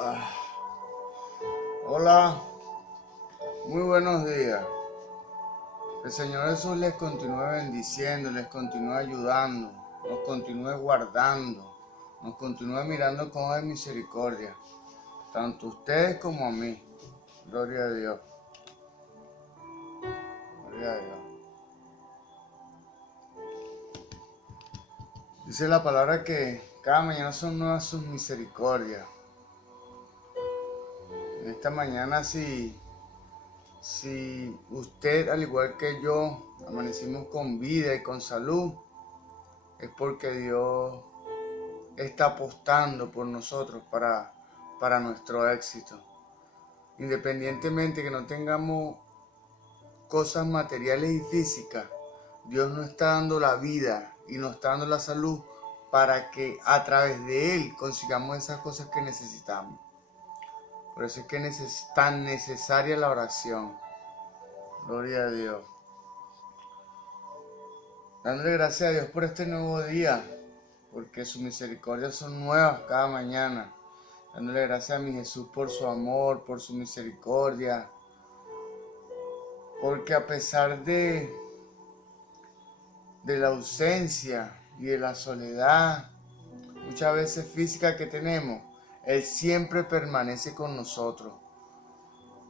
Ah, Hola, muy buenos días. El Señor Jesús les continúe bendiciendo, les continúe ayudando, nos continúe guardando, nos continúe mirando con ojos de misericordia, tanto a ustedes como a mí. Gloria a Dios. Gloria a Dios. Dice la palabra que cada mañana son nuevas sus misericordias. En esta mañana, si usted, al igual que yo, amanecimos con vida y con salud, es porque Dios está apostando por nosotros para nuestro éxito. Independientemente que no tengamos cosas materiales y físicas, Dios nos está dando la vida y nos está dando la salud para que a través de Él consigamos esas cosas que necesitamos. Por eso es que es tan necesaria la oración. Gloria a Dios. Dándole gracias a Dios por este nuevo día, porque sus misericordias son nuevas cada mañana. Dándole gracias a mi Jesús por su amor, por su misericordia. Porque a pesar de la ausencia y de la soledad, muchas veces física que tenemos, Él siempre permanece con nosotros.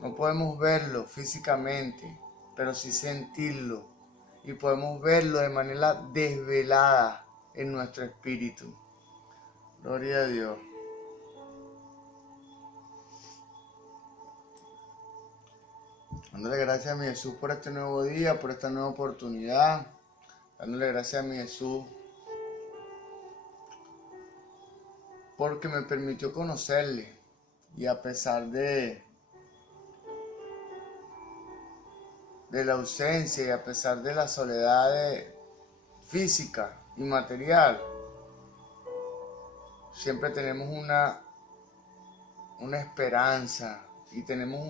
No podemos verlo físicamente, pero sí sentirlo. Y podemos verlo de manera desvelada en nuestro espíritu. Gloria a Dios. Dándole gracias a mi Jesús por este nuevo día, por esta nueva oportunidad. Dándole gracias a mi Jesús porque me permitió conocerle. Y a pesar de la ausencia y a pesar de la soledad física y material, siempre tenemos una esperanza y tenemos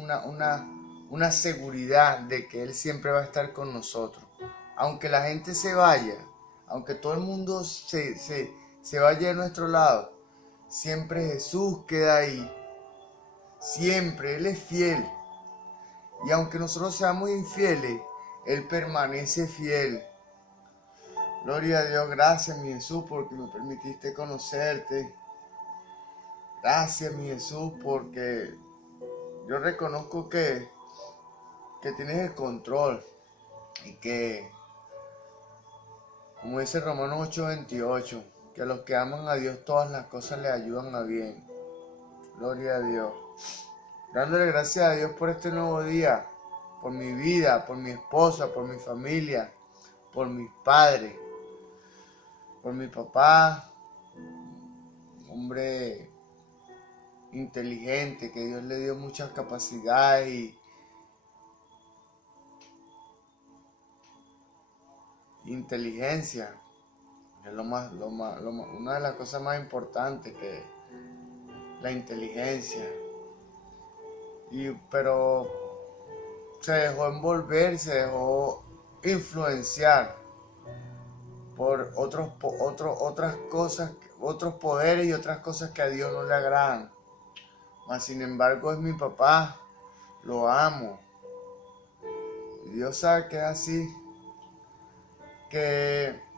una seguridad de que Él siempre va a estar con nosotros. Aunque la gente se vaya, aunque todo el mundo se vaya de nuestro lado, siempre Jesús queda ahí. Siempre, Él es fiel. Y aunque nosotros seamos infieles, Él permanece fiel. Gloria a Dios, gracias mi Jesús porque me permitiste conocerte. Gracias mi Jesús porque yo reconozco que tienes el control y que, como dice Romanos 8:28, que a los que aman a Dios todas las cosas les ayudan a bien. Gloria a Dios. Dándole gracias a Dios por este nuevo día, por mi vida, por mi esposa, por mi familia, por mis padres, por mi papá, hombre inteligente, que Dios le dio muchas capacidades y inteligencia. Es una de las cosas más importantes, que la inteligencia. Pero se dejó envolver, se dejó influenciar por otras cosas, otros poderes y otras cosas que a Dios no le agradan. Mas sin embargo es mi papá, lo amo. Y Dios sabe que es así, que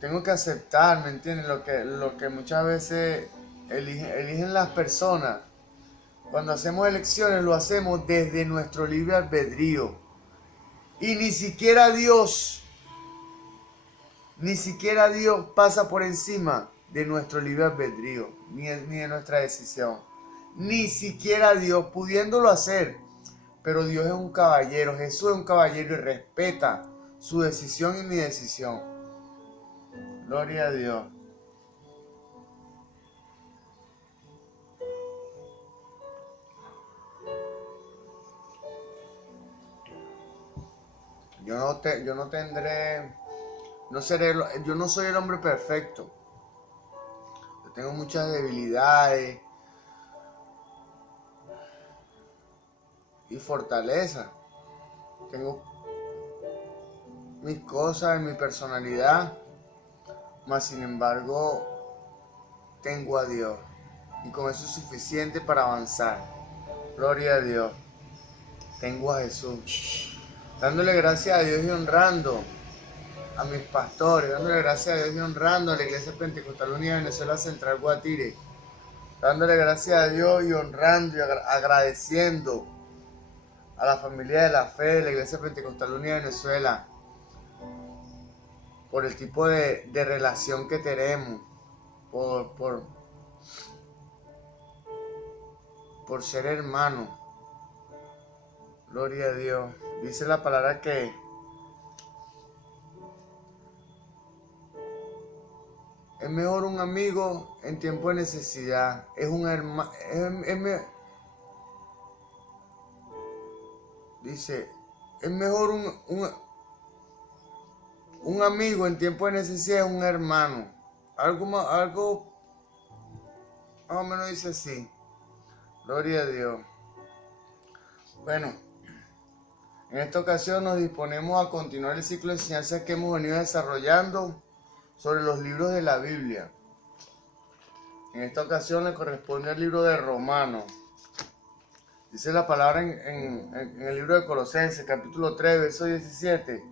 tengo que aceptar, ¿me entiendes? Lo que muchas veces eligen las personas. Cuando hacemos elecciones lo hacemos desde nuestro libre albedrío. Y ni siquiera Dios pasa por encima de nuestro libre albedrío, ni de nuestra decisión. Ni siquiera Dios, pudiéndolo hacer. Pero Dios es un caballero, Jesús es un caballero y respeta su decisión y mi decisión. Gloria a Dios. Yo no soy el hombre perfecto. Yo tengo muchas debilidades y fortalezas. Tengo mis cosas en mi personalidad, mas sin embargo tengo a Dios. y con eso es suficiente para avanzar. Gloria a Dios. Tengo a Jesús. Dándole gracias a Dios y honrando a mis pastores, dándole gracias a Dios y honrando a la Iglesia Pentecostal Unida de Venezuela Central Guatire, dándole gracias a Dios y honrando y agradeciendo a la familia de la fe de la Iglesia Pentecostal Unida de Venezuela por el tipo de relación que tenemos, por ser hermanos. Gloria a Dios. Dice la palabra que es mejor un amigo en tiempo de necesidad. Es un hermano. Dice, es mejor un amigo en tiempo de necesidad, es un hermano. Algo más o menos dice así. Gloria a Dios. Bueno, en esta ocasión nos disponemos a continuar el ciclo de enseñanzas que hemos venido desarrollando sobre los libros de la Biblia. En esta ocasión le corresponde al libro de Romanos. Dice la palabra en el libro de Colosenses, capítulo 3, verso 17,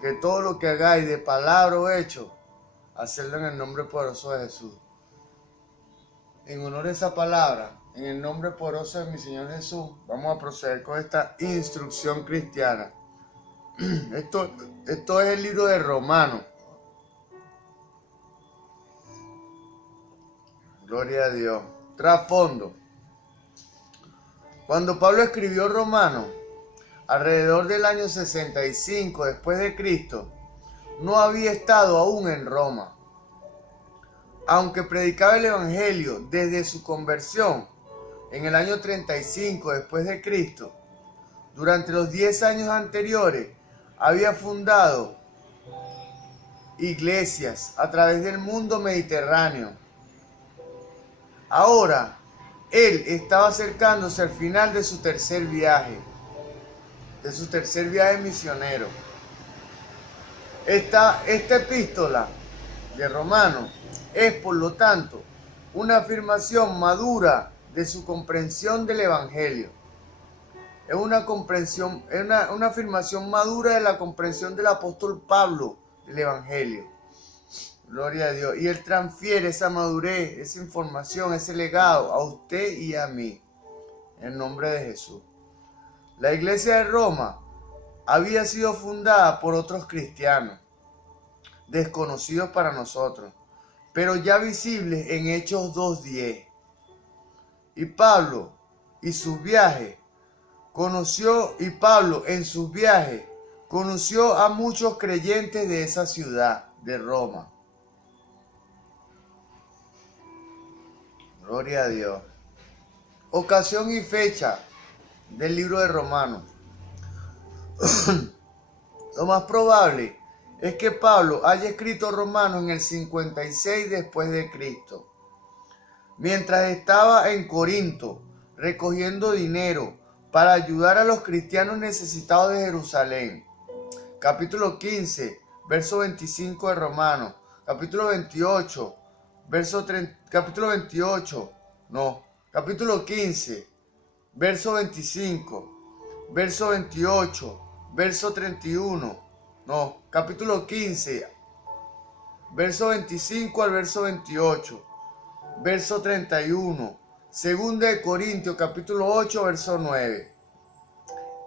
que todo lo que hagáis de palabra o hecho, hacedlo en el nombre poderoso de Jesús. En honor a esa palabra, en el nombre poderoso de mi Señor Jesús, vamos a proceder con esta instrucción cristiana. Esto es el libro de Romanos. Gloria a Dios. Trasfondo. Cuando Pablo escribió Romanos, alrededor del año 65 después de Cristo, no había estado aún en Roma. Aunque predicaba el Evangelio desde su conversión en el año 35 después de Cristo, durante los 10 años anteriores había fundado iglesias a través del mundo mediterráneo. Ahora, él estaba acercándose al final de su tercer viaje misionero. Esta epístola de Romanos es, por lo tanto, una afirmación madura de su comprensión del Evangelio. Es una afirmación madura de la comprensión del apóstol Pablo del Evangelio. Gloria a Dios. Y Él transfiere esa madurez, esa información, ese legado a usted y a mí. En nombre de Jesús. La iglesia de Roma había sido fundada por otros cristianos, desconocidos para nosotros, pero ya visibles en Hechos 2:10. Y Pablo en sus viajes conoció a muchos creyentes de esa ciudad, de Roma. Gloria a Dios. Ocasión y fecha del libro de Romanos. Lo más probable es que Pablo haya escrito Romanos en el 56 después de Cristo, mientras estaba en Corinto recogiendo dinero para ayudar a los cristianos necesitados de Jerusalén. Capítulo 15, verso 25 de Romanos. Capítulo 15, verso 25, verso 28, verso 31. Capítulo 15, verso 25 al verso 28, verso 31. Segunda de Corintios, capítulo 8, verso 9.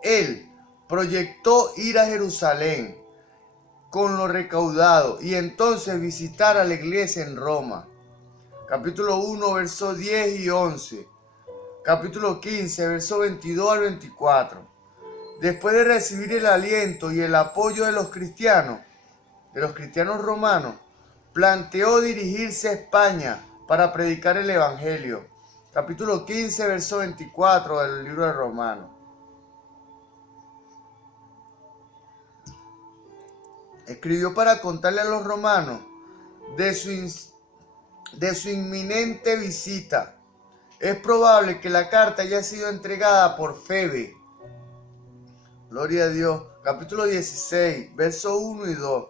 Él proyectó ir a Jerusalén con lo recaudado y entonces visitar a la iglesia en Roma. Capítulo 1, versos 10 y 11. Capítulo 15, versos 22 al 24. Después de recibir el aliento y el apoyo de los cristianos romanos, planteó dirigirse a España para predicar el Evangelio. Capítulo 15, verso 24 del libro de Romanos. Escribió para contarle a los romanos de su inminente visita. Es probable que la carta haya sido entregada por Febe. Gloria a Dios. Capítulo 16, versos 1 y 2.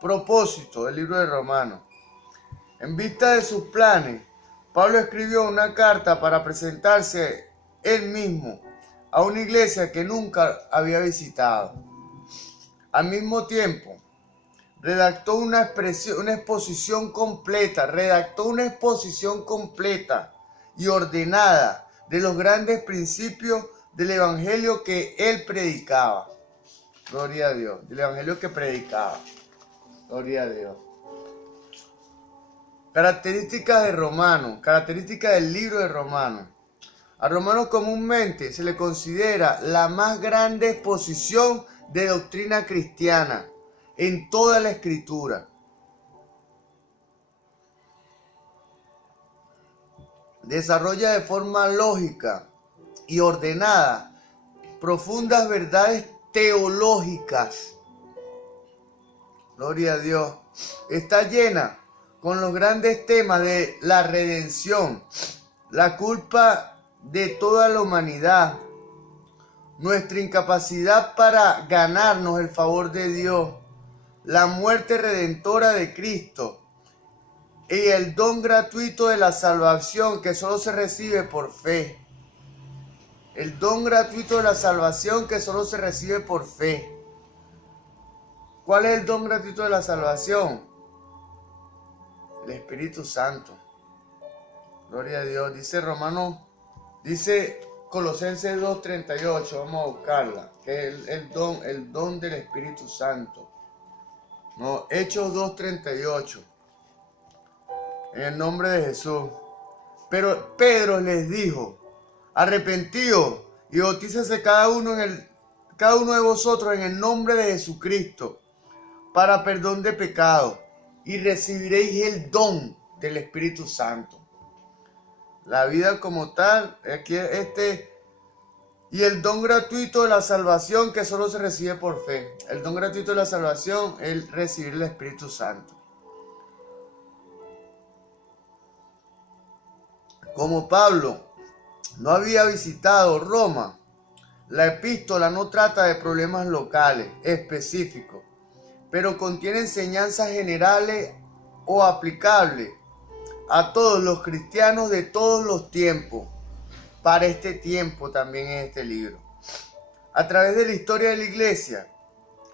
Propósito del libro de Romanos. En vista de sus planes, Pablo escribió una carta para presentarse él mismo a una iglesia que nunca había visitado. Al mismo tiempo, redactó una exposición completa y ordenada de los grandes principios del evangelio que él predicaba. Gloria a Dios, del evangelio que predicaba. Gloria a Dios. Características de Romanos, características del libro de Romanos. A Romanos comúnmente se le considera la más grande exposición de doctrina cristiana en toda la Escritura. Desarrolla de forma lógica y ordenada profundas verdades teológicas. Gloria a Dios. Está llena con los grandes temas de la redención, la culpa de toda la humanidad, nuestra incapacidad para ganarnos el favor de Dios, la muerte redentora de Cristo y el don gratuito de la salvación que solo se recibe por fe. El don gratuito de la salvación que solo se recibe por fe. ¿Cuál es el don gratuito de la salvación? El Espíritu Santo. Gloria a Dios. Dice Colosenses 2:38, vamos a buscarla, que es el don del Espíritu Santo. No, Hechos 2:38. En el nombre de Jesús. Pero Pedro les dijo: arrepentíos y bautícese cada uno de vosotros en el nombre de Jesucristo para perdón de pecado, y recibiréis el don del Espíritu Santo. La vida como tal, aquí y el don gratuito de la salvación que solo se recibe por fe. El don gratuito de la salvación es recibir el Espíritu Santo. Como Pablo no había visitado Roma, la epístola no trata de problemas locales, específicos, pero contiene enseñanzas generales o aplicables a todos los cristianos de todos los tiempos, para este tiempo también en este libro. A través de la historia de la iglesia,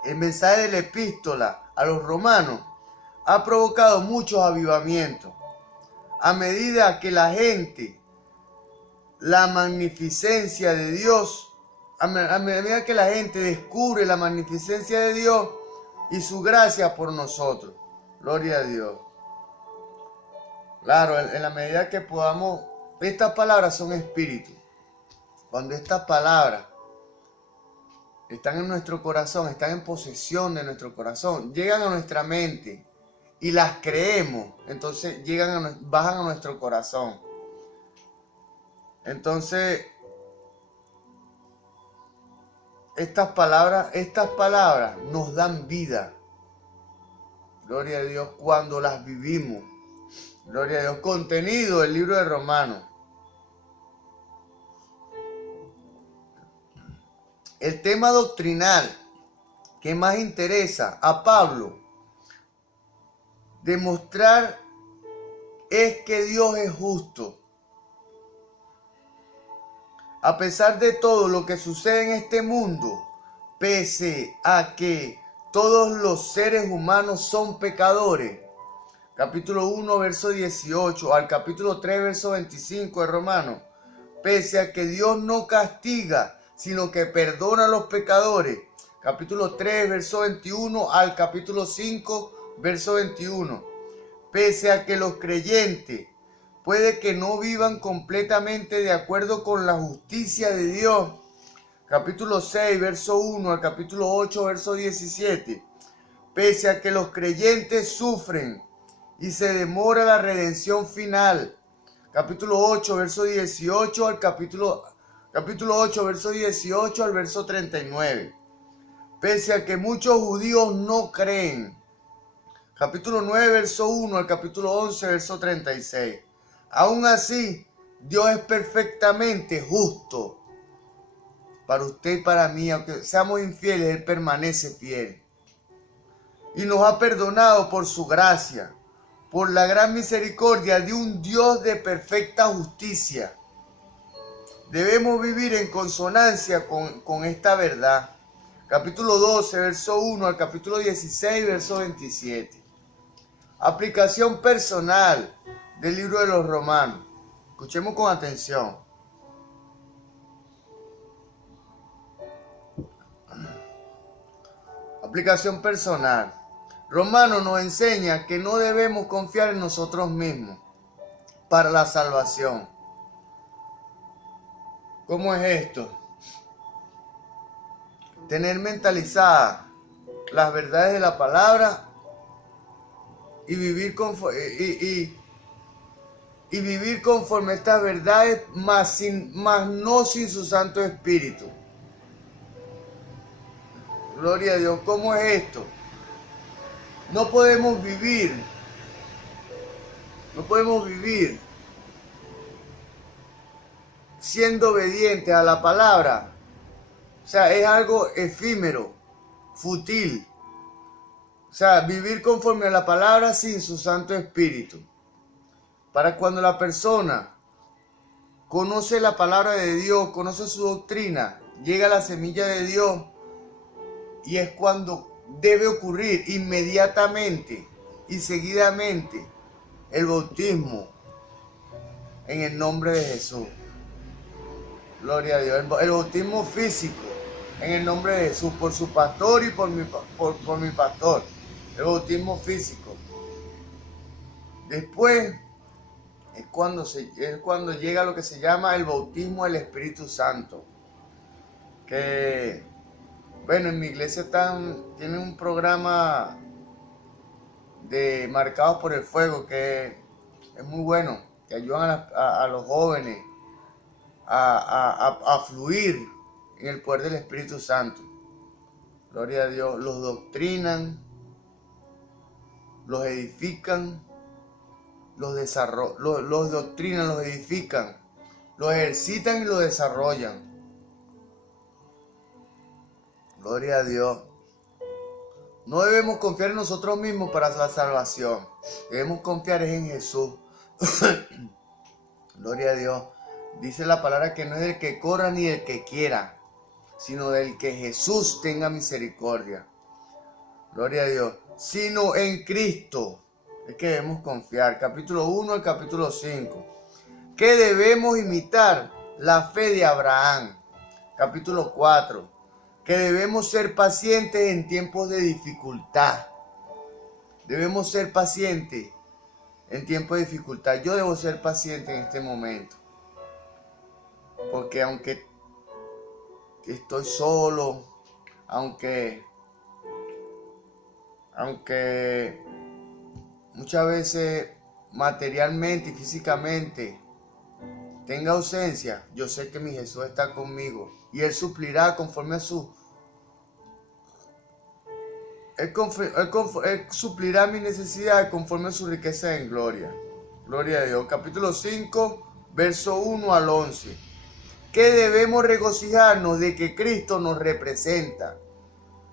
el mensaje de la epístola a los romanos ha provocado muchos avivamientos. A medida que la gente, la magnificencia de Dios, a medida que la gente descubre la magnificencia de Dios y su gracia por nosotros. Gloria a Dios. Claro, en la medida que podamos, estas palabras son espíritu. Cuando estas palabras están en nuestro corazón, están en posesión de nuestro corazón, llegan a nuestra mente y las creemos, entonces bajan a nuestro corazón. Entonces, estas palabras nos dan vida. Gloria a Dios cuando las vivimos. Gloria a Dios. Contenido del libro de Romanos. El tema doctrinal que más interesa a Pablo demostrar es que Dios es justo. A pesar de todo lo que sucede en este mundo, pese a que todos los seres humanos son pecadores, capítulo 1, verso 18 al capítulo 3, verso 25 de Romanos, pese a que Dios no castiga, sino que perdona a los pecadores, capítulo 3, verso 21 al capítulo 5, verso 21, pese a que los creyentes puede que no vivan completamente de acuerdo con la justicia de Dios, capítulo 6, verso 1 al capítulo 8, verso 17, pese a que los creyentes sufren y se demora la redención final, capítulo 8, verso 18 al capítulo 8, verso 18 al verso 39, pese a que muchos judíos no creen, capítulo 9, verso 1 al capítulo 11, verso 36. Aún así, Dios es perfectamente justo para usted y para mí. Aunque seamos infieles, Él permanece fiel. Y nos ha perdonado por su gracia, por la gran misericordia de un Dios de perfecta justicia. Debemos vivir en consonancia con esta verdad. Capítulo 12, verso 1 al capítulo 16, verso 27. Aplicación personal del libro de los Romanos. Escuchemos con atención. Aplicación personal. Romanos nos enseña que no debemos confiar en nosotros mismos para la salvación. ¿Cómo es esto? Tener mentalizadas las verdades de la palabra y vivir conforme a estas verdades, mas no sin su Santo Espíritu. Gloria a Dios. ¿Cómo es esto? No podemos vivir siendo obedientes a la palabra. O sea, es algo efímero, fútil. O sea, vivir conforme a la palabra sin su Santo Espíritu. Para cuando la persona conoce la palabra de Dios, conoce su doctrina, llega la semilla de Dios, y es cuando debe ocurrir inmediatamente y seguidamente el bautismo en el nombre de Jesús. Gloria a Dios. El bautismo físico en el nombre de Jesús, por su pastor y por mi pastor. El bautismo físico. Después es cuando llega lo que se llama el bautismo del Espíritu Santo. Que, bueno, en mi iglesia tienen un programa de Marcados por el Fuego que es muy bueno, que ayudan a los jóvenes a fluir en el poder del Espíritu Santo. Gloria a Dios. Los doctrinan, los edifican, los doctrinan, los edifican, los ejercitan y los desarrollan. Gloria a Dios. No debemos confiar en nosotros mismos para la salvación. Debemos confiar en Jesús. Gloria a Dios. Dice la palabra que no es del que corra ni del que quiera, sino del que Jesús tenga misericordia. Gloria a Dios. Sino en Cristo es que debemos confiar. Capítulo 1 al capítulo 5. Que debemos imitar la fe de Abraham. Capítulo 4. Que debemos ser pacientes en tiempos de dificultad. Debemos ser pacientes en tiempos de dificultad. Yo debo ser paciente en este momento. Porque aunque estoy solo, aunque muchas veces materialmente y físicamente tenga ausencia, yo sé que mi Jesús está conmigo y Él suplirá conforme a Él suplirá mi necesidad conforme a su riqueza en gloria. Gloria a Dios. Capítulo 5, verso 1 al 11. Que debemos regocijarnos de que Cristo nos representa.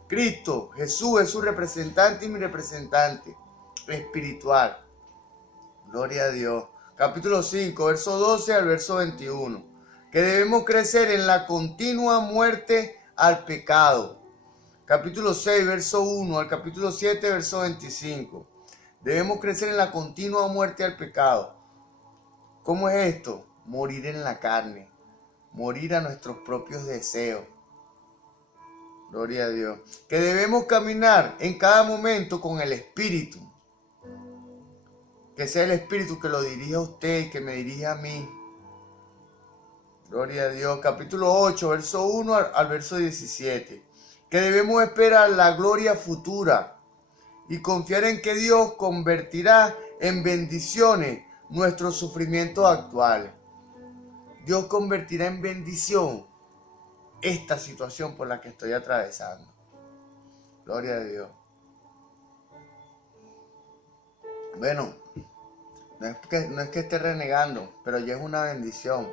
Cristo, Jesús es su representante y mi representante espiritual. Gloria a Dios. Capítulo 5, verso 12 al verso 21. Que debemos crecer en la continua muerte al pecado. Capítulo 6, verso 1 al capítulo 7, verso 25. Debemos crecer en la continua muerte al pecado. ¿Cómo es esto? Morir en la carne. Morir a nuestros propios deseos. Gloria a Dios. Que debemos caminar en cada momento con el Espíritu. Que sea el Espíritu que lo dirija a usted y que me dirija a mí. Gloria a Dios. Capítulo 8, verso 1 al verso 17. Que debemos esperar la gloria futura y confiar en que Dios convertirá en bendiciones nuestros sufrimientos actuales. Dios convertirá en bendición esta situación por la que estoy atravesando. Gloria a Dios. Bueno, no es que esté renegando, pero ya es una bendición.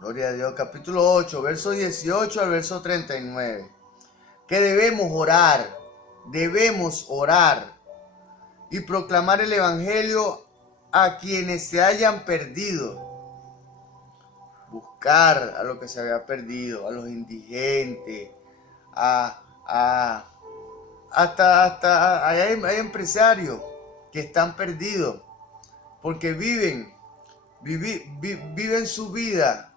Gloria a Dios. Capítulo 8, verso 18 al verso 39. Que debemos orar y proclamar el evangelio a quienes se hayan perdido. Buscar a lo que se había perdido, a los indigentes, hasta hay empresarios que están perdidos porque viven su vida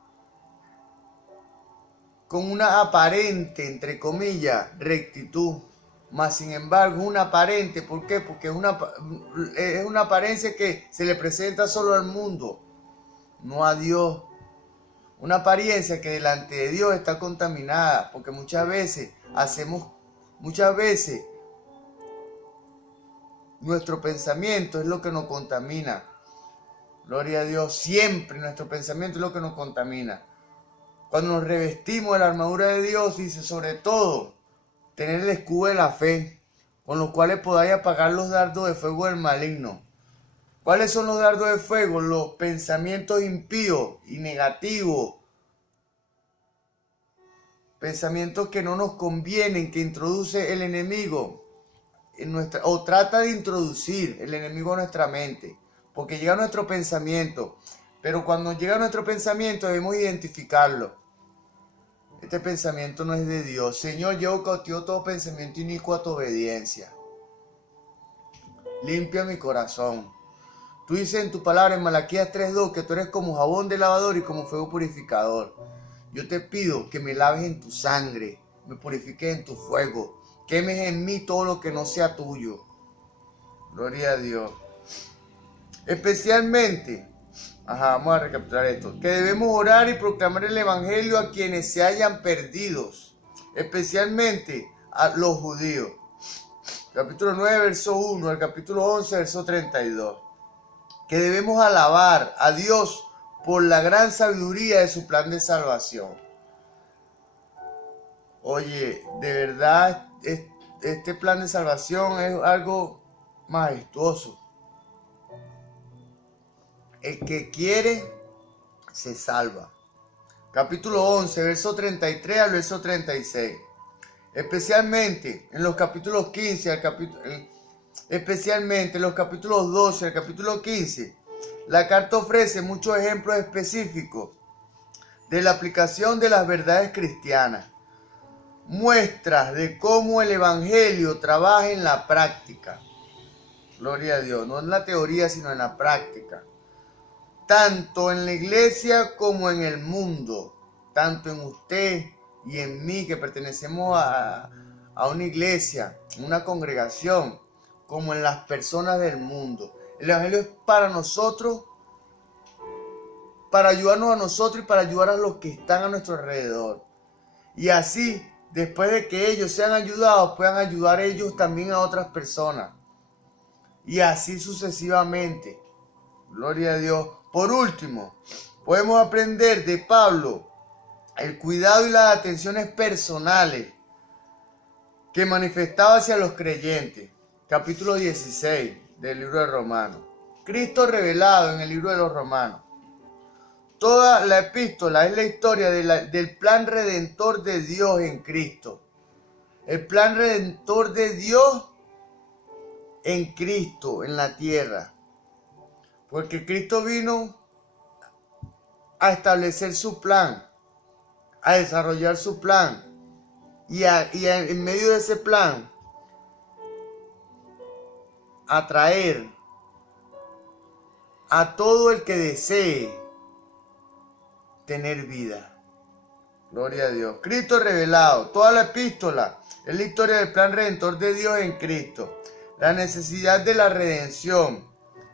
con una aparente, entre comillas, rectitud. Mas sin embargo, una aparente, ¿por qué? Porque es una apariencia que se le presenta solo al mundo, no a Dios. Una apariencia que delante de Dios está contaminada, porque muchas veces nuestro pensamiento es lo que nos contamina. Gloria a Dios, siempre nuestro pensamiento es lo que nos contamina. Cuando nos revestimos de la armadura de Dios, dice sobre todo, tener el escudo de la fe, con los cuales podáis apagar los dardos de fuego del maligno. ¿Cuáles son los dardos de fuego? Los pensamientos impíos y negativos. Pensamientos que no nos convienen, que introduce el enemigo o trata de introducir el enemigo a nuestra mente. Porque llega a nuestro pensamiento. Pero cuando llega a nuestro pensamiento debemos identificarlo. Este pensamiento no es de Dios. Señor, yo cautivo todo pensamiento inicuo a tu obediencia. Limpia mi corazón. Tú dices en tu palabra en Malaquías 3:2 que tú eres como jabón de lavador y como fuego purificador. Yo te pido que me laves en tu sangre, me purifiques en tu fuego, quemes en mí todo lo que no sea tuyo. Gloria a Dios. Especialmente, vamos a recapitular esto, que debemos orar y proclamar el evangelio a quienes se hayan perdidos, especialmente a los judíos. Capítulo 9, verso 1, al capítulo 11, verso 32. Que debemos alabar a Dios por la gran sabiduría de su plan de salvación. Oye, de verdad, este plan de salvación es algo majestuoso. El que quiere, se salva. Capítulo 11, verso 33 al verso 36. Especialmente en los capítulos 15 especialmente en los capítulos 12 al capítulo 15, la carta ofrece muchos ejemplos específicos de la aplicación de las verdades cristianas, muestras de cómo el evangelio trabaja en la práctica. Gloria a Dios, no en la teoría, sino en la práctica. Tanto en la iglesia como en el mundo, tanto en usted y en mí, que pertenecemos a una iglesia, una congregación, como en las personas del mundo. El evangelio es para nosotros, para ayudarnos a nosotros y para ayudar a los que están a nuestro alrededor. Y así, después de que ellos sean ayudados, puedan ayudar ellos también a otras personas. Y así sucesivamente. Gloria a Dios. Por último, podemos aprender de Pablo el cuidado y las atenciones personales que manifestaba hacia los creyentes. Capítulo 16 del libro de Romanos. Cristo revelado en el libro de los Romanos. Toda la epístola es la historia del plan redentor de Dios en Cristo. El plan redentor de Dios en Cristo, en la tierra. Porque Cristo vino a establecer su plan, a desarrollar su plan. Y en medio de ese plan, atraer a todo el que desee tener vida. Gloria a Dios. Cristo revelado. Toda la epístola es la historia del plan redentor de Dios en Cristo. La necesidad de la redención.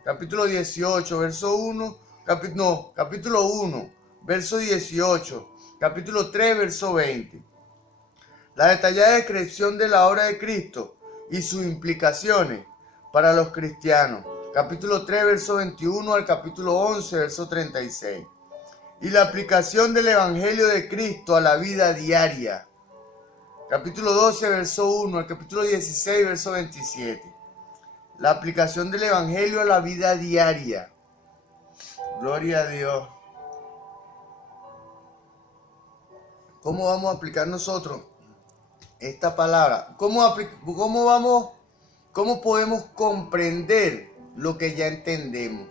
Capítulo 18, verso 1. Capítulo 1, verso 18. Capítulo 3, verso 20. La detallada descripción de la obra de Cristo y sus implicaciones para los cristianos. Capítulo 3, verso 21 al capítulo 11, verso 36. Y la aplicación del Evangelio de Cristo a la vida diaria. Capítulo 12, verso 1 al capítulo 16, verso 27. La aplicación del Evangelio a la vida diaria. Gloria a Dios. ¿Cómo vamos a aplicar nosotros esta palabra? ¿Cómo vamos ¿Cómo podemos comprender lo que ya entendemos?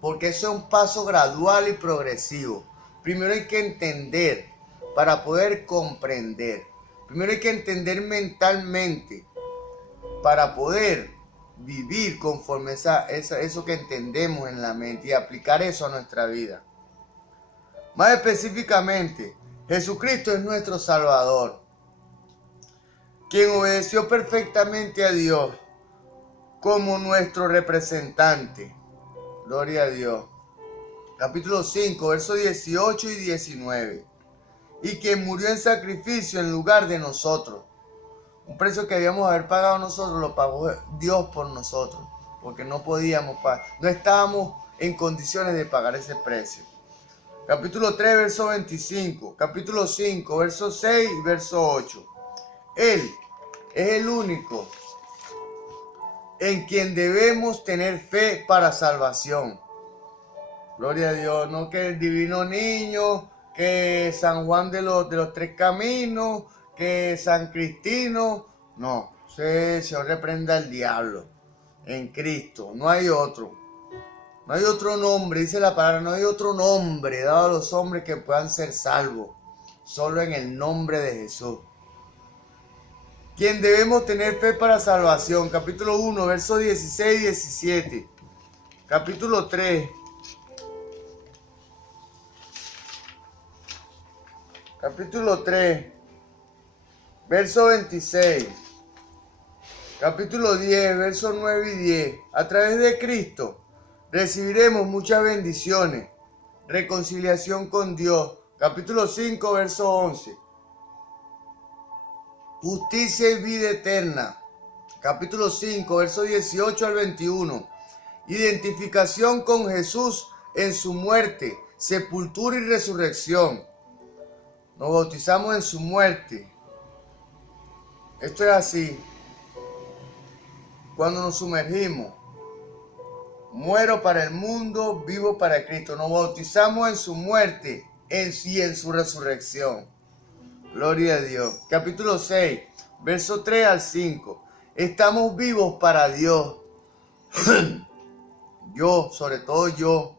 Porque eso es un paso gradual y progresivo. Primero hay que entender para poder comprender. Primero hay que entender mentalmente para poder vivir conforme eso que entendemos en la mente y aplicar eso a nuestra vida. Más específicamente, Jesucristo es nuestro Salvador, quien obedeció perfectamente a Dios como nuestro representante. Gloria a Dios. Capítulo 5, versos 18 y 19. Y quien murió en sacrificio en lugar de nosotros. Un precio que debíamos haber pagado nosotros, lo pagó Dios por nosotros. Porque no podíamos pagar, no estábamos en condiciones de pagar ese precio. Capítulo 3, verso 25. Capítulo 5, verso 6 y verso 8. Él es el único en quien debemos tener fe para salvación. Gloria a Dios, no que el divino niño, que San Juan de los Tres Caminos, que San Cristino. No, Señor reprenda al diablo. En Cristo, no hay otro. No hay otro nombre, dice la palabra, no hay otro nombre dado a los hombres que puedan ser salvos. Solo en el nombre de Jesús. Quien debemos tener fe para salvación. Capítulo 1, versos 16 y 17. Capítulo 3. Capítulo 3, verso 26. Capítulo 10, versos 9 y 10. A través de Cristo recibiremos muchas bendiciones. Reconciliación con Dios. Capítulo 5, verso 11. Justicia y vida eterna. Capítulo 5, verso 18 al 21. Identificación con Jesús en su muerte, sepultura y resurrección. Nos bautizamos en su muerte. Esto es así. Cuando nos sumergimos, muero para el mundo, vivo para Cristo. Nos bautizamos en su muerte y en su resurrección. Gloria a Dios. Capítulo 6, verso 3 al 5. Estamos vivos para Dios. Yo, sobre todo yo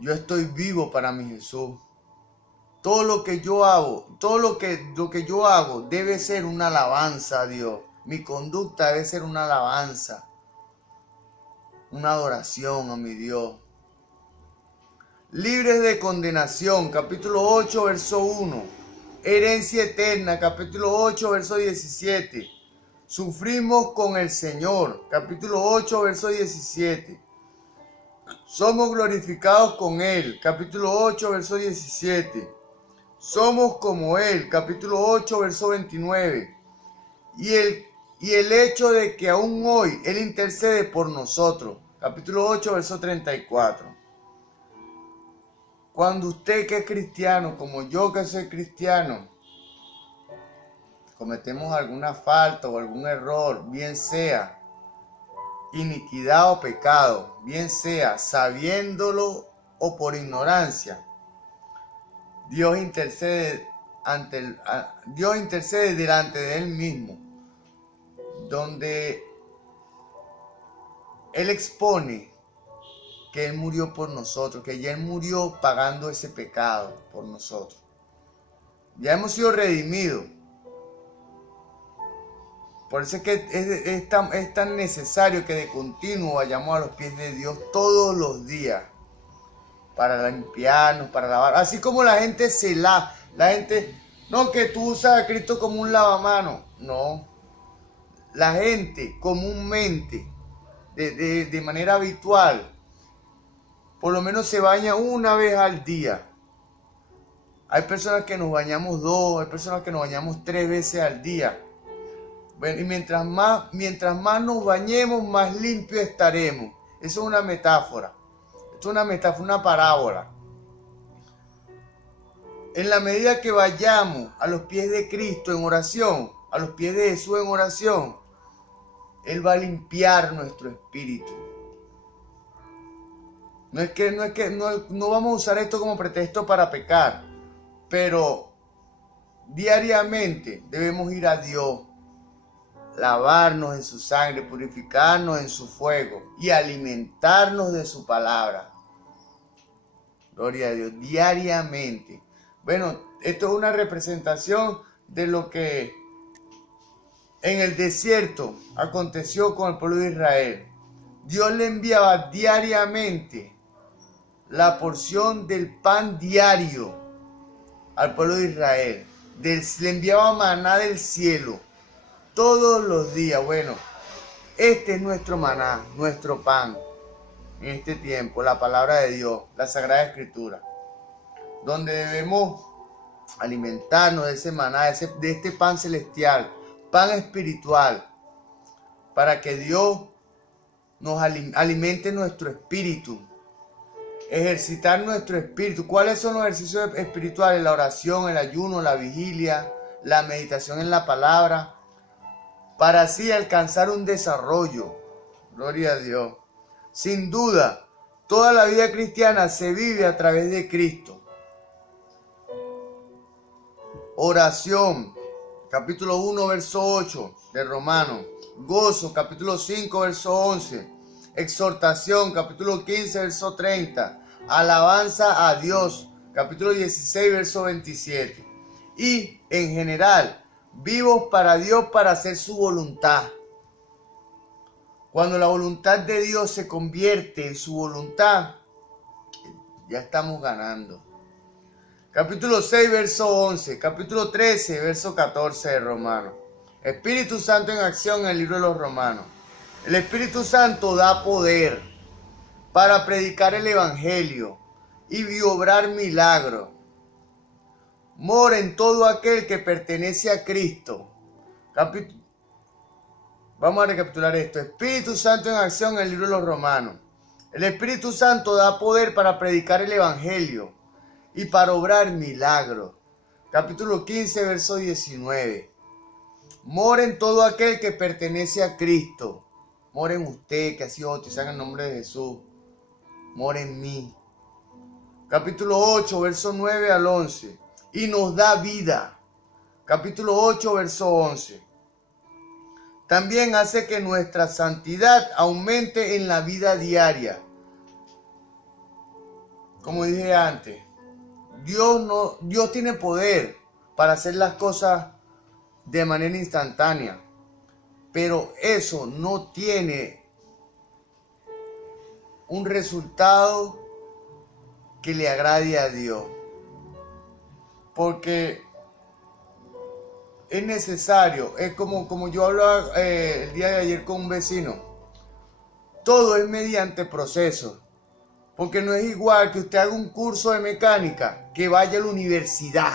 estoy vivo para mi Jesús. Todo lo que yo hago, todo lo que yo hago debe ser una alabanza a Dios. Mi conducta debe ser una alabanza, una adoración a mi Dios. Libres de condenación, capítulo 8, verso 1. Herencia eterna, capítulo 8, verso 17. Sufrimos con el Señor, capítulo 8, verso 17. Somos glorificados con Él, capítulo 8, verso 17. Somos como Él, capítulo 8, verso 29. Y el hecho de que aún hoy Él intercede por nosotros, capítulo 8, verso 34. Cuando usted que es cristiano, como yo que soy cristiano, cometemos alguna falta o algún error, bien sea iniquidad o pecado, bien sea sabiéndolo o por ignorancia, Dios intercede delante de Él mismo, donde Él expone que Él murió por nosotros, que ya Él murió pagando ese pecado por nosotros. Ya hemos sido redimidos. Por eso es que es tan necesario que de continuo vayamos a los pies de Dios todos los días. Para limpiarnos, para lavar. Así como la gente se lava. La gente, no que tú usas a Cristo como un lavamanos. No. La gente comúnmente, de manera habitual, por lo menos se baña una vez al día. Hay personas que nos bañamos 2, hay personas que nos bañamos 3 veces al día. Bueno, y mientras más nos bañemos, más limpios estaremos. Eso es una metáfora. Esto es una metáfora, una parábola. En la medida que vayamos a los pies de Cristo en oración, a los pies de Jesús en oración, Él va a limpiar nuestro espíritu. No vamos a usar esto como pretexto para pecar, pero diariamente debemos ir a Dios. lavarnos en su sangre, purificarnos en su fuego y alimentarnos de su palabra. Gloria a Dios, diariamente. Bueno, esto es una representación de lo que en el desierto aconteció con el pueblo de Israel. Dios le enviaba diariamente la porción del pan diario al pueblo de Israel. Le enviaba maná del cielo todos los días. Bueno, este es nuestro maná, nuestro pan en este tiempo, la palabra de Dios, la Sagrada Escritura, donde debemos alimentarnos de ese maná, de este pan celestial, pan espiritual, para que Dios nos alimente nuestro espíritu, ejercitar nuestro espíritu. ¿Cuáles son los ejercicios espirituales? La oración, el ayuno, la vigilia, la meditación en la palabra, para así alcanzar un desarrollo. Gloria a Dios. Sin duda, toda la vida cristiana se vive a través de Cristo. Oración, capítulo 1, verso 8 de Romanos. Gozo, capítulo 5, verso 11. Exhortación, capítulo 15, verso 30. Alabanza a Dios, capítulo 16, verso 27. Y, en general, vivos para Dios para hacer su voluntad. Cuando la voluntad de Dios se convierte en su voluntad, ya estamos ganando. Capítulo 6, verso 11. Capítulo 13, verso 14 de Romanos. Espíritu Santo en acción en el libro de los Romanos. El Espíritu Santo da poder para predicar el Evangelio y obrar milagros. Mora en todo aquel que pertenece a Cristo. Vamos a recapitular esto. Espíritu Santo en acción en el libro de los Romanos. El Espíritu Santo da poder para predicar el Evangelio y para obrar milagros. Capítulo 15, verso 19. Mora en todo aquel que pertenece a Cristo. Mora en usted que ha sido bautizado en el nombre de Jesús. Mora en mí. Capítulo 8, verso 9 al 11. Y nos da vida. Capítulo 8, verso 11. También hace que nuestra santidad aumente en la vida diaria. Como dije antes, Dios tiene poder para hacer las cosas de manera instantánea, pero eso no tiene un resultado que le agrade a Dios, porque es necesario. Es como yo hablaba el día de ayer con un vecino. Todo es mediante procesos. Porque no es igual que usted haga un curso de mecánica, que vaya a la universidad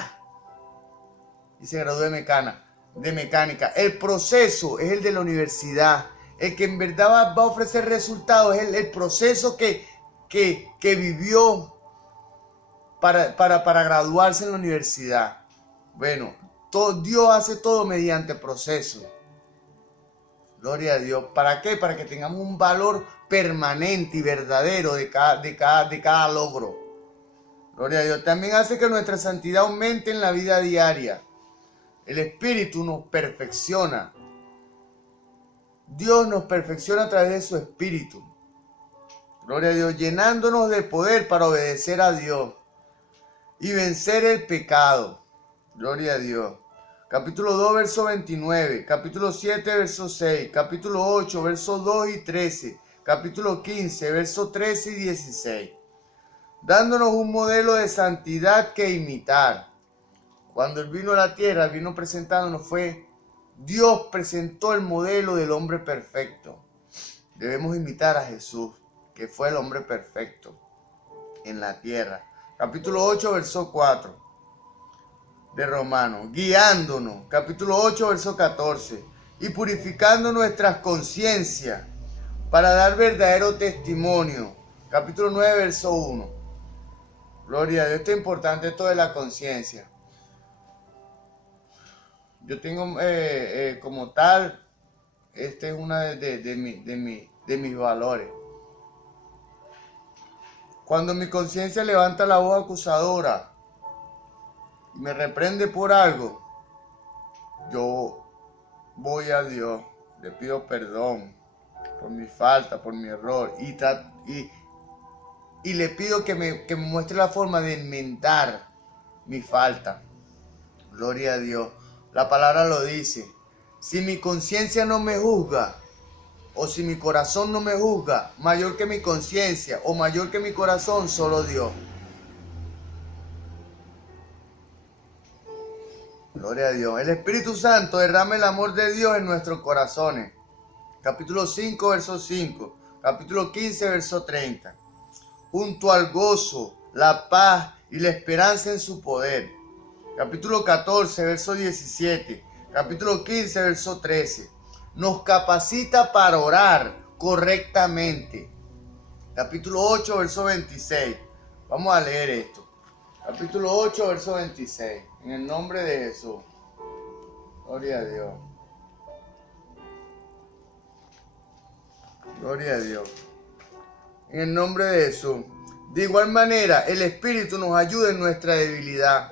y se gradúe de mecánica. El proceso es el de la universidad. El que en verdad va a ofrecer resultados es el proceso que vivió para graduarse en la universidad. Bueno, Dios hace todo mediante proceso. Gloria a Dios. ¿Para qué? Para que tengamos un valor permanente y verdadero de cada logro. Gloria a Dios. También hace que nuestra santidad aumente en la vida diaria. El Espíritu nos perfecciona. Dios nos perfecciona a través de su Espíritu. Gloria a Dios. Llenándonos de poder para obedecer a Dios y vencer el pecado. Gloria a Dios. Capítulo 2, verso 29. Capítulo 7, verso 6. Capítulo 8, versos 2 y 13. Capítulo 15, versos 13 y 16. Dándonos un modelo de santidad que imitar. Cuando Él vino a la tierra, vino presentándonos, Dios presentó el modelo del hombre perfecto. Debemos imitar a Jesús, que fue el hombre perfecto en la tierra. Capítulo 8, verso 4. De Romanos, guiándonos, capítulo 8, verso 14, y purificando nuestras conciencias para dar verdadero testimonio, capítulo 9, verso 1. Gloria a Dios. Esto es importante, esto de la conciencia. Yo tengo como tal, este es uno de mis valores. Cuando mi conciencia levanta la voz acusadora y me reprende por algo, yo voy a Dios Le pido perdón por mi falta, por mi error. Y le pido que me muestre la forma de enmendar mi falta. Gloria a Dios. La palabra lo dice. Si mi conciencia no me juzga, o si mi corazón no me juzga, mayor que mi conciencia o mayor que mi corazón, solo Dios. Gloria a Dios. El Espíritu Santo derrama el amor de Dios en nuestros corazones. Capítulo 5, verso 5. Capítulo 15, verso 30. Junto al gozo, la paz y la esperanza en su poder. Capítulo 14, verso 17. Capítulo 15, verso 13. Nos capacita para orar correctamente. Capítulo 8, verso 26. Vamos a leer esto. Capítulo 8, verso 26. En el nombre de Jesús. Gloria a Dios. Gloria a Dios. En el nombre de Jesús. De igual manera, el Espíritu nos ayuda en nuestra debilidad.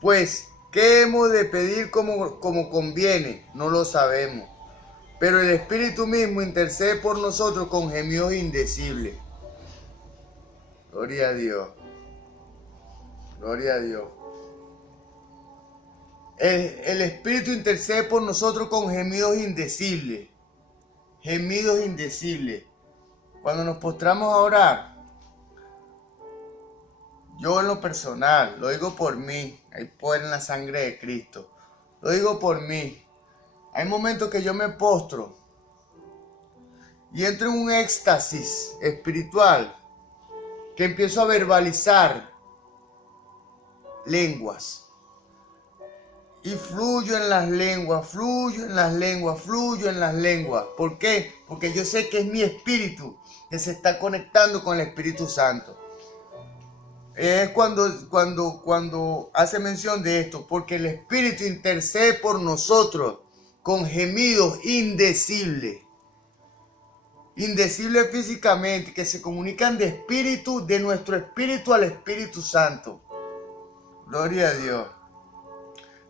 Pues, ¿qué hemos de pedir como conviene? No lo sabemos. Pero el Espíritu mismo intercede por nosotros con gemidos indecibles. Gloria a Dios. Gloria a Dios. El Espíritu intercede por nosotros con gemidos indecibles. Gemidos indecibles. Cuando nos postramos a orar, yo en lo personal, lo digo por mí, hay poder en la sangre de Cristo. Lo digo por mí. Hay momentos que yo me postro y entro en un éxtasis espiritual que empiezo a verbalizar lenguas. Y fluyo en las lenguas, fluyo en las lenguas, fluyo en las lenguas. ¿Por qué? Porque yo sé que es mi espíritu que se está conectando con el Espíritu Santo. Es cuando hace mención de esto, porque el Espíritu intercede por nosotros con gemidos indecibles. Indecibles físicamente, que se comunican de espíritu, de nuestro espíritu al Espíritu Santo. Gloria a Dios.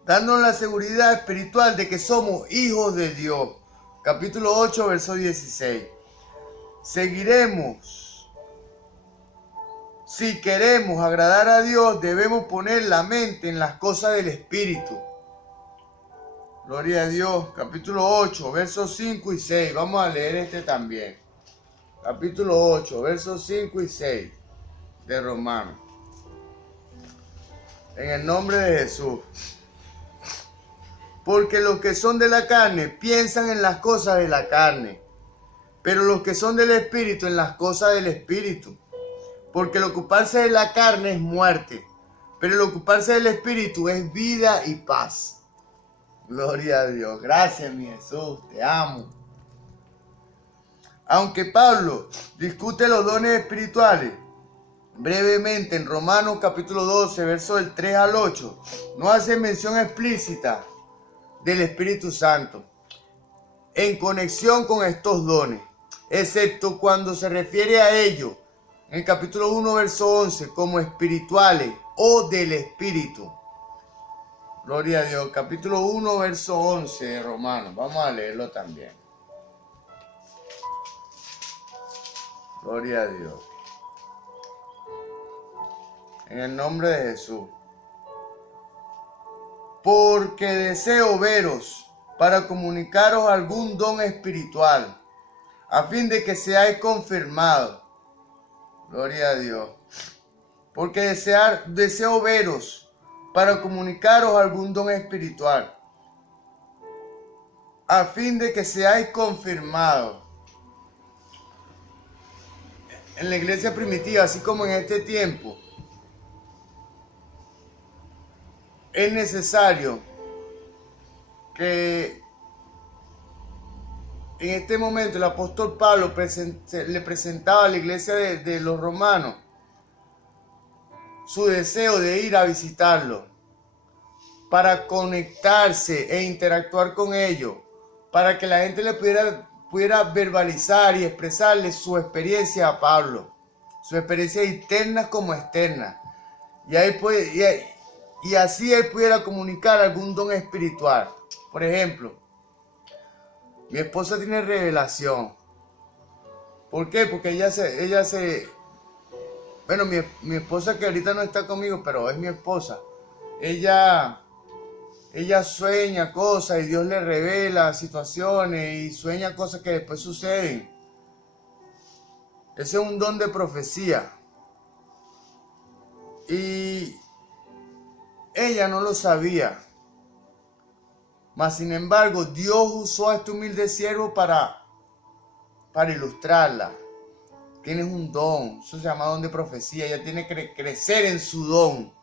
Dándonos la seguridad espiritual de que somos hijos de Dios. Capítulo 8, verso 16. Seguiremos. Si queremos agradar a Dios, debemos poner la mente en las cosas del Espíritu. Gloria a Dios. Capítulo 8, versos 5 y 6. Vamos a leer este también. Capítulo 8, versos 5 y 6 de Romanos. En el nombre de Jesús. Porque los que son de la carne piensan en las cosas de la carne, pero los que son del Espíritu en las cosas del Espíritu. Porque el ocuparse de la carne es muerte, pero el ocuparse del Espíritu es vida y paz. Gloria a Dios. Gracias, mi Jesús. Te amo. Aunque Pablo discute los dones espirituales brevemente en Romanos capítulo 12, versos del 3 al 8, no hace mención explícita del Espíritu Santo en conexión con estos dones, excepto cuando se refiere a ellos en el capítulo 1, verso 11, como espirituales o del Espíritu. Gloria a Dios. Capítulo 1, verso 11 de Romanos. Vamos a leerlo también. Gloria a Dios. En el nombre de Jesús. Porque deseo veros para comunicaros algún don espiritual, a fin de que seáis confirmados. Gloria a Dios. Porque deseo veros para comunicaros algún don espiritual, a fin de que seáis confirmados. En la iglesia primitiva, así como en este tiempo, es necesario que en este momento el apóstol Pablo le presentaba a la iglesia de los romanos su deseo de ir a visitarlo para conectarse e interactuar con ellos, para que la gente le pudiera verbalizar y expresarle su experiencia a Pablo, su experiencia interna como externa, y así él pudiera comunicar algún don espiritual. Por ejemplo, Mi esposa tiene revelación. ¿Por qué? Porque bueno, mi esposa que ahorita no está conmigo, pero es mi esposa. Ella sueña cosas y Dios le revela situaciones y sueña cosas que después suceden. Ese es un don de profecía. Y ella no lo sabía. Mas sin embargo, Dios usó a este humilde siervo para ilustrarla. Tienes un don, eso se llama don de profecía. Ella tiene que crecer en su don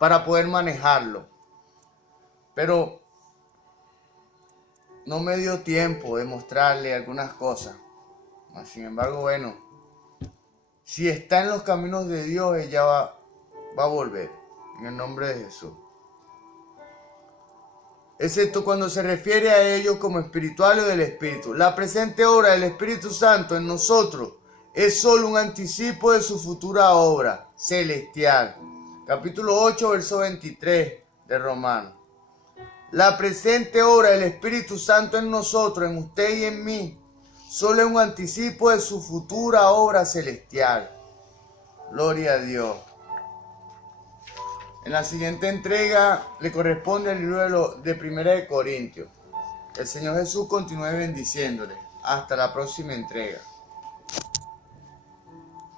para poder manejarlo. Pero no me dio tiempo de mostrarle algunas cosas. Sin embargo, bueno, si está en los caminos de Dios, ella va a volver. En el nombre de Jesús. Excepto cuando se refiere a ellos como espirituales del Espíritu. La presente obra del Espíritu Santo en nosotros es solo un anticipo de su futura obra celestial. Capítulo 8, verso 23 de Romanos. La presente obra del Espíritu Santo en nosotros, en usted y en mí, solo es un anticipo de su futura obra celestial. Gloria a Dios. En la siguiente entrega le corresponde el libro de 1 de Corintios. El Señor Jesús continúe bendiciéndole. Hasta la próxima entrega.